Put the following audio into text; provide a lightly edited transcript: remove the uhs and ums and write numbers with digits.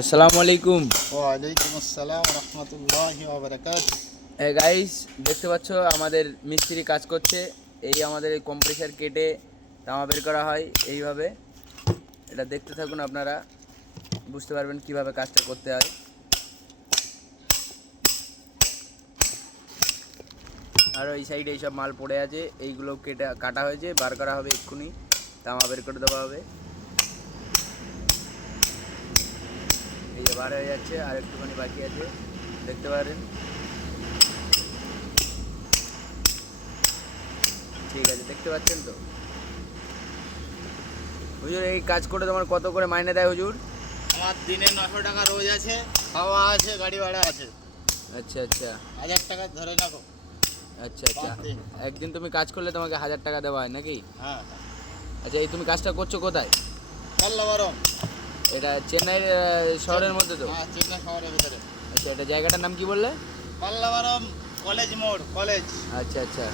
আসসালামু আলাইকুম। ওয়ালাইকুম আসসালাম রহমতুল্লাহি ওয়া বারাকাতুহু। গাইস, দেখতে পাচ্ছ আমাদের মিস্ত্রি কাজ করছে। এই আমাদের এই কম্প্রেসার কেটে তামা বের করা হয় এইভাবে। এটা দেখতে থাকুন, আপনারা বুঝতে পারবেন কিভাবে কাজটা করতে হয়। আর এই সাইডে এইসব মাল পড়ে আছে, এইগুলো কাটা হয়েছে, বার করা হবে এক্ষুনি, তামা বের করে দেওয়া হবে। এই যে বার হয়ে যাচ্ছে, আর একটুখানি বাকি আছে, দেখতে পারেন। ঠিক আছে, দেখতে পাচ্ছেন তো? হুজুর, এই কাজ করে তোমার কত করে মাইনে দেয় হুজুর? আমার দিনে 900 টাকা রোজ আছে, খাওয়া আছে, গাড়ি ভাড়া আছে। আচ্ছা আচ্ছা 1000 টাকা ধরে রাখো। আচ্ছা আচ্ছা। 5 দিন। একদিন তুমি কাজ করলে তোমাকে 1000 টাকা দেওয়া হয় নাকি? হ্যাঁ। আচ্ছা, এই তুমি কাজটা করছো কোথায়? পল্লবরম। এটা চেন্নাই শহরের মধ্যে তো? হ্যাঁ, চেন্নাই শহরের ভিতরে। আচ্ছা, এটা জায়গাটার নাম কি বললে? পল্লবরম কলেজ মোড়, কলেজ। আচ্ছা আচ্ছা।